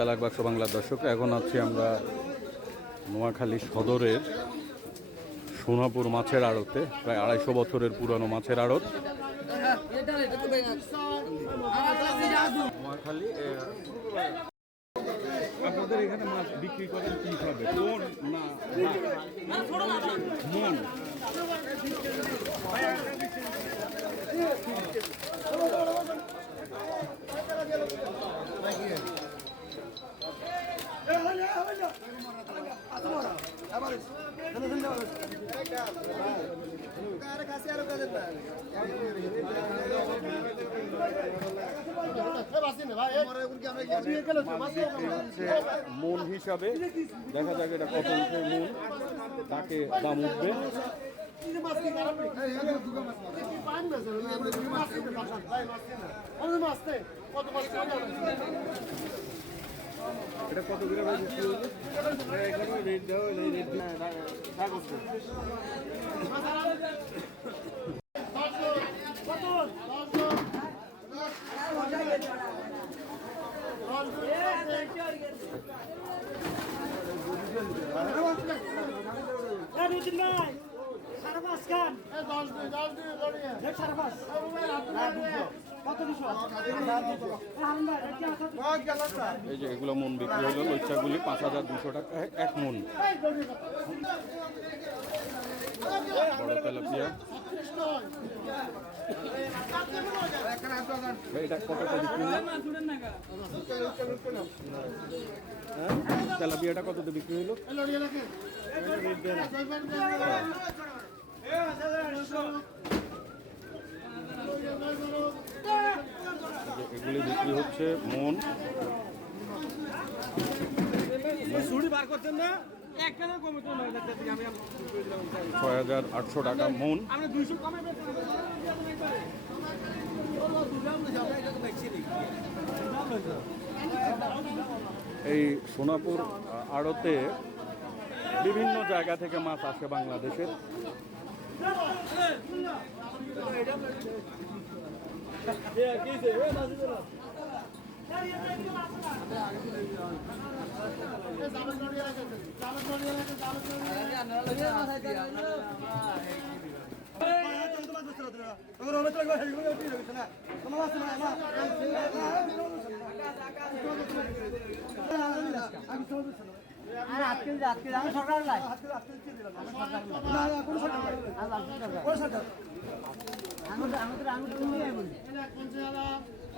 তালাক বাক্স বাংলার দর্শক, এখন আছি আমরা নোয়াখালী সদরের সোনাপুর মাছের আড়তে, প্রায় আড়াইশো বছরের পুরানো মাছের আড়ত। না, মন। মন হিসাবে দেখা যাক এটা কত মন তাকে দাম উঠবে। এটা কত গ্রাম দুদিন নাই সাড়ে পাঁচ খান দেখ সাড়ে পাঁচ কত দুশো এই যে এগুলো মন বিক্রি হলো লইচাগুলি পাঁচ হাজার দুশো টাকা এক মন। বড় তেলাপিয়া। এটা কত করে বিক্রি হলো? হ্যাঁ? তেলাপিয়াটা কততে বিক্রি হলো এই যে এগুলি বিক্রি হচ্ছে মন। ছয় হাজার আটশো টাকা, মন। এই সোনাপুর আড়তে বিভিন্ন জায়গা থেকে মাছ আসে বাংলাদেশের সরকার লাই আঙুল আঙুল আঙুল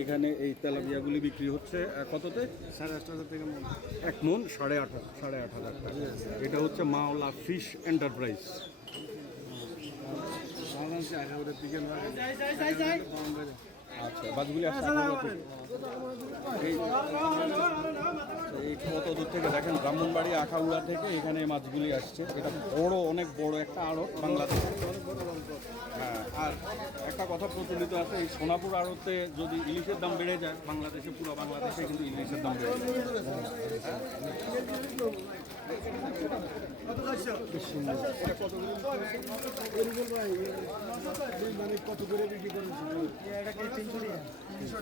এখানে এই তেলাপিয়াগুলি বিক্রি হচ্ছে কততে? সাড়ে আট হাজার থেকে মন। এক মন সাড়ে আট হাজার সাড়ে আট হাজার টাকা। এটা হচ্ছে মাওলা ফিশ এন্টারপ্রাইজ। বাংলাদেশে আচ্ছা বাসগুলি এই কত দূর থেকে দেখেন ব্রাহ্মণবাড়ি আখাউড়া থেকে এখানে মাছগুলি আসছে। এটা বড়, অনেক বড় একটা আড়ত বাংলাদেশে। একটা কথা প্রচলিত আছে, এই সোনাপুর আড়তে যদি ইলিশের দাম বেড়ে যায়, বাংলাদেশে, পুরো বাংলাদেশে কিন্তু ইলিশের দাম বেড়ে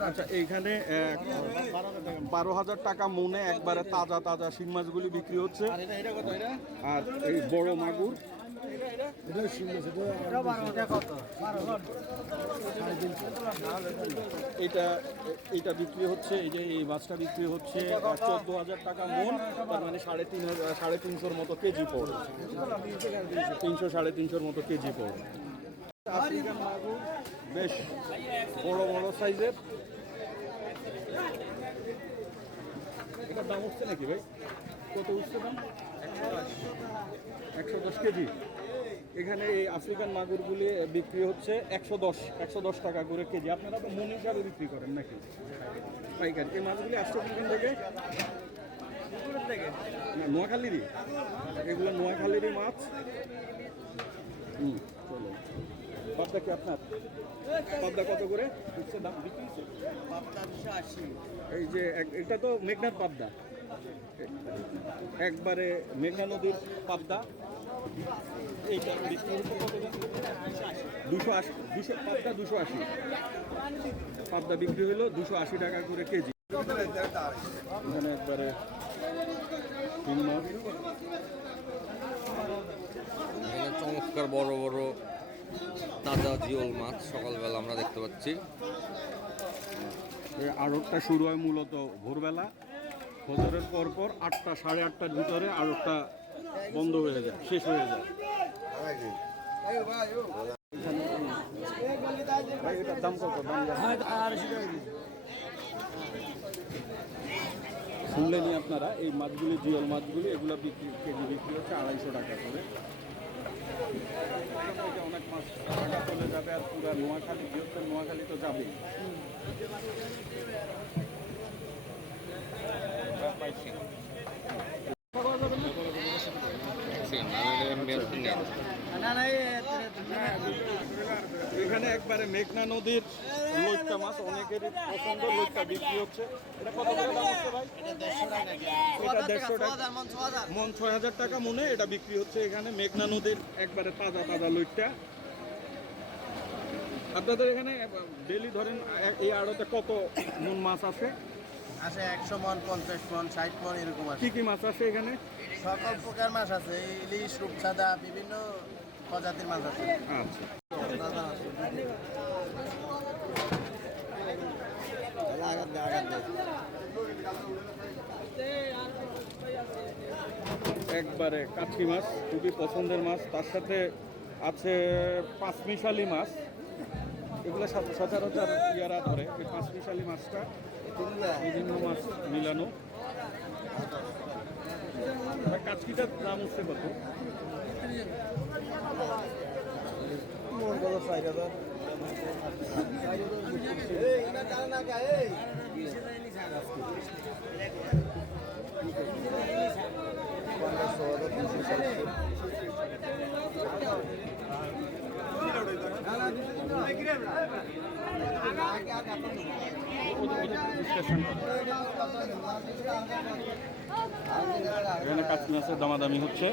আচ্ছা এইখানে বারো হাজার টাকা মনে একবারে তাজা তাজা শিং মাছগুলি বিক্রি হচ্ছে। আর এই বড় মাগুর এটা এটা বিক্রি হচ্ছে, এই যে এই মাছটা বিক্রি হচ্ছে চোদ্দ হাজার টাকা মন, তার মানে সাড়ে তিন সাড়ে তিনশোর মতো কেজি পড়ে তিনশো, সাড়ে তিনশোর মতো কেজি পড়ে বেশ, বড় বড় সাইজের। এটার দাম উঠছে নাকি ভাই? কত দাম? একশো দশ কেজি। এখানে এই আফ্রিকান মাগুরগুলি বিক্রি হচ্ছে একশো দশ একশো দশ টাকা করে কেজি। আপনারা তো মন হিসাবে বিক্রি করেন নাকি? পাইকারি। এই মাছগুলি আসছে কোনখান থেকে? নোয়াখালীরই? এগুলো নোয়াখালীরই মাছ। হুম চলো পাবদা কি আপনার? পাবদা কত করে? দাম? বিক্রি এই যে এটা তো মেঘনাথ পাবদা। একবারে মেঘনা নদীর পাবদা। এইটা দুশো আশি। দুশো পাবদা দুশো আশি। পাবদা বিক্রি হলো দুশো আশি টাকা করে কেজি। এখানে একবারে তিন মাস। চমৎকার বড় বড় তাজা জিওল মাছ সকালবেলা আমরা দেখতে পাচ্ছি। আড়তটা শুরু হয় মূলত ভোরবেলা। ফজরের পর পর আটটা, সাড়ে আটটার ভিতরে আড়তটা বন্ধ হয়ে যায়, শেষ হয়ে যায় দাম কত? শুনলেনি আপনারা, এই মাছগুলি, জিওল মাছগুলি, এগুলো বিক্রি, কেজি বিক্রি হচ্ছে আড়াইশো টাকা করে অনেক মাছ ঢাকা চলে যাবে আর পুরা নোয়াখালী, বৃহত্তর নোয়াখালী তো যাবেই এখানে একবারে মেঘনা নদীর লইট্টা মাছ অনেকেরই পছন্দ লইট্টা বিক্রি হচ্ছে। এটা কত করে দাম হচ্ছে ভাই? এটা দেড়শো টাকা। মন ছয় হাজার টাকা মনে এটা বিক্রি হচ্ছে এখানে মেঘনা নদীর একবারে তাজা তাজা লইট্টা। আপনাদের এখানে ডেলি ধরেন এই আড়তে কত মন মাছ আছে? আছে একশো মন পঞ্চাশ মন ষাট মন এরকম আছে কি কি মাছ আছে এখানে? সকল প্রকার মাছ আছে ইলিশ রূপসাদা বিভিন্ন প্রজাতির মাছ আছে। আচ্ছা। একবারে কাঠি মাছ খুবই পছন্দের মাছ। তার সাথে আছে পাঁচমিশালি মাছ। এগুলো সচরাচর ইয়ারা ধরে এই পাঁচমিশালি মাছটা। বিভিন্ন মাছ মিলানো কাচকিটার দাম হচ্ছে কত করো। এখানে কাচকি মাছের দামাদামি হচ্ছে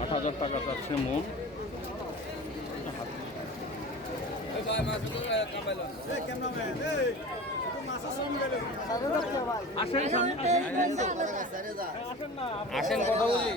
আট হাজার টাকা চাচ্ছে মন আসেন কথা বলি